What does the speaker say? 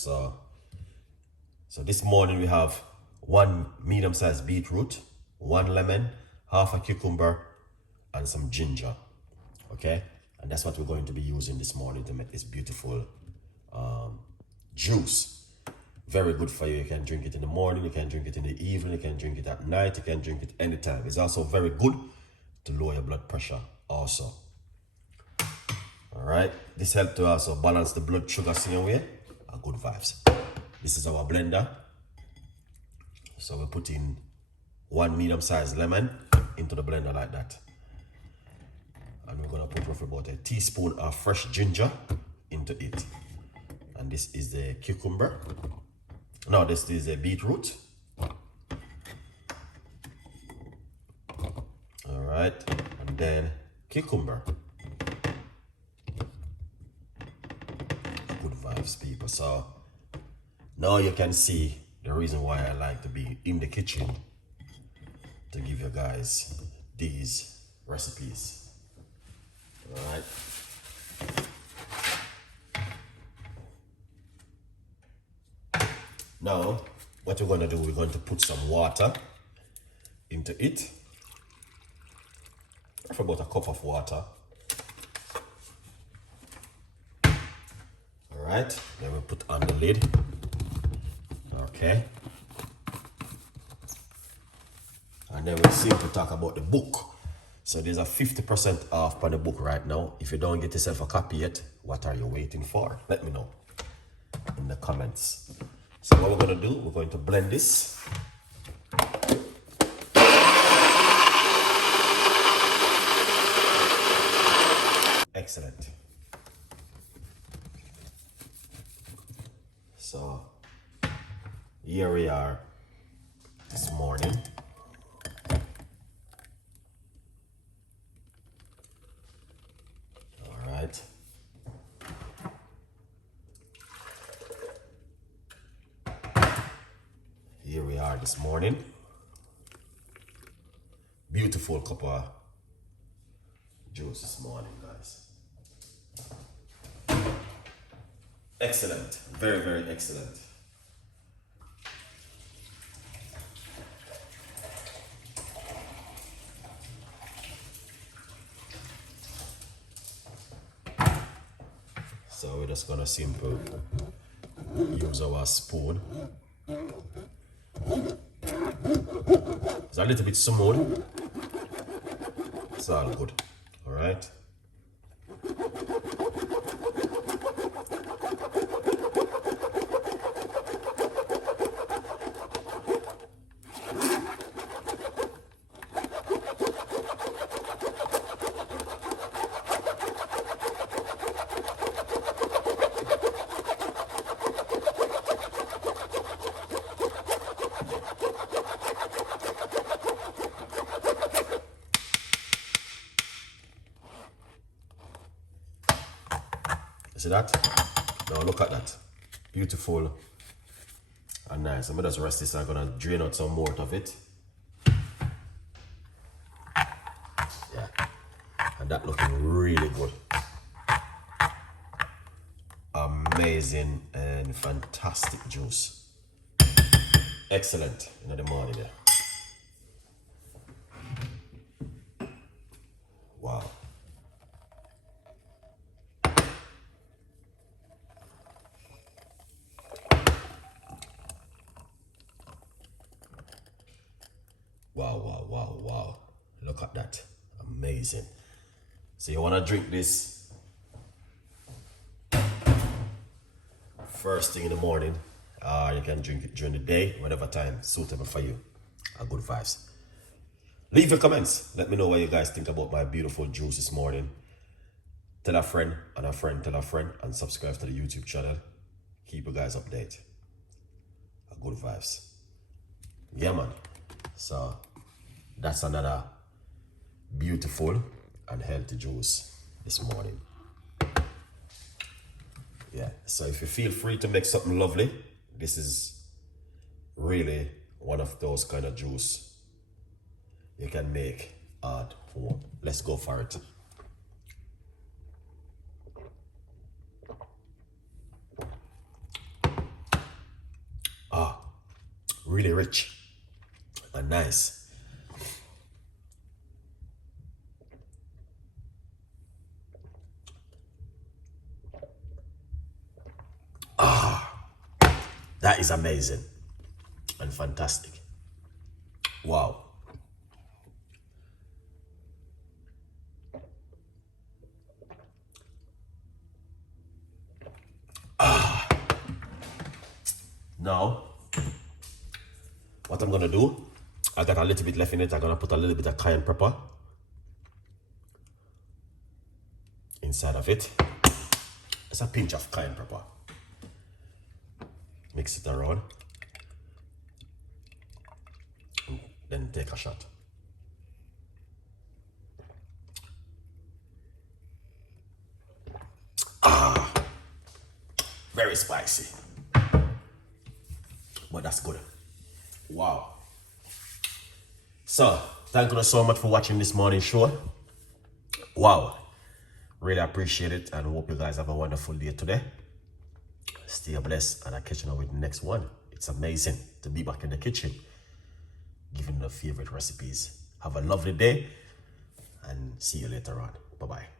So this morning we have 1 medium-sized beetroot, 1 lemon, half a cucumber, and some ginger. Okay, and that's what we're going to be using this morning to make this beautiful juice. Very good for you. You can drink it in the morning, you can drink it in the evening, you can drink it at night, you can drink it anytime. It's also very good to lower your blood pressure also. All right, this helps to also balance the blood sugar same way. Good vibes. This is our blender. So we put in 1 medium-sized lemon into the blender like that. And we're gonna put roughly about a teaspoon of fresh ginger into it. And this is the cucumber. No, this is a beetroot. All right, and then cucumber. Good vibes, people. So now you can see the reason why I like to be in the kitchen to give you guys these recipes. All right. Now, what we're going to do, we're going to put some water into it. For about a cup of water. All right, then we put on the lid. Okay. And then we'll simply talk about the book. So there's a 50% off on the book right now. If you don't get yourself a copy yet, what are you waiting for? Let me know in the comments. So what we're going to do, we're going to blend this. Excellent. So here we are this morning. All right. Here we are this morning. Beautiful cup of juice this morning, guys. Excellent. Very, very excellent. So we're just gonna simply use our spoon. It's a little bit smooth. It's all good. All right. See that? Now look at that. Beautiful and nice. I'm gonna just rest this. I'm gonna drain out some more of it. Yeah. And that looking really good. Amazing and fantastic juice. Excellent in the morning there. Wow. Wow, wow, wow, wow. Look at that. Amazing. So you want to drink this first thing in the morning. You can drink it during the day, whatever time suitable for you. Good vibes. Leave your comments. Let me know what you guys think about my beautiful juice this morning. Tell a friend and a friend tell a friend and subscribe to the YouTube channel. Keep you guys updated. Good vibes. Yeah, man. So that's another beautiful and healthy juice this morning. Yeah, so if you feel free to make something lovely, this is really one of those kind of juice you can make at home. Let's go for it. really rich and nice. That is amazing and fantastic. Wow. Now, what I'm gonna do, I got a little bit left in it. I'm gonna put a little bit of cayenne pepper inside of it. It's a pinch of cayenne pepper. Mix it around. Then take a shot. Very spicy. But that's good. Wow. So, thank you so much for watching this morning show. Wow. Really appreciate it and hope you guys have a wonderful day today. Stay blessed and I'll catch you with the next one. It's amazing to be back in the kitchen, giving the favorite recipes. Have a lovely day and see you later on. Bye-bye.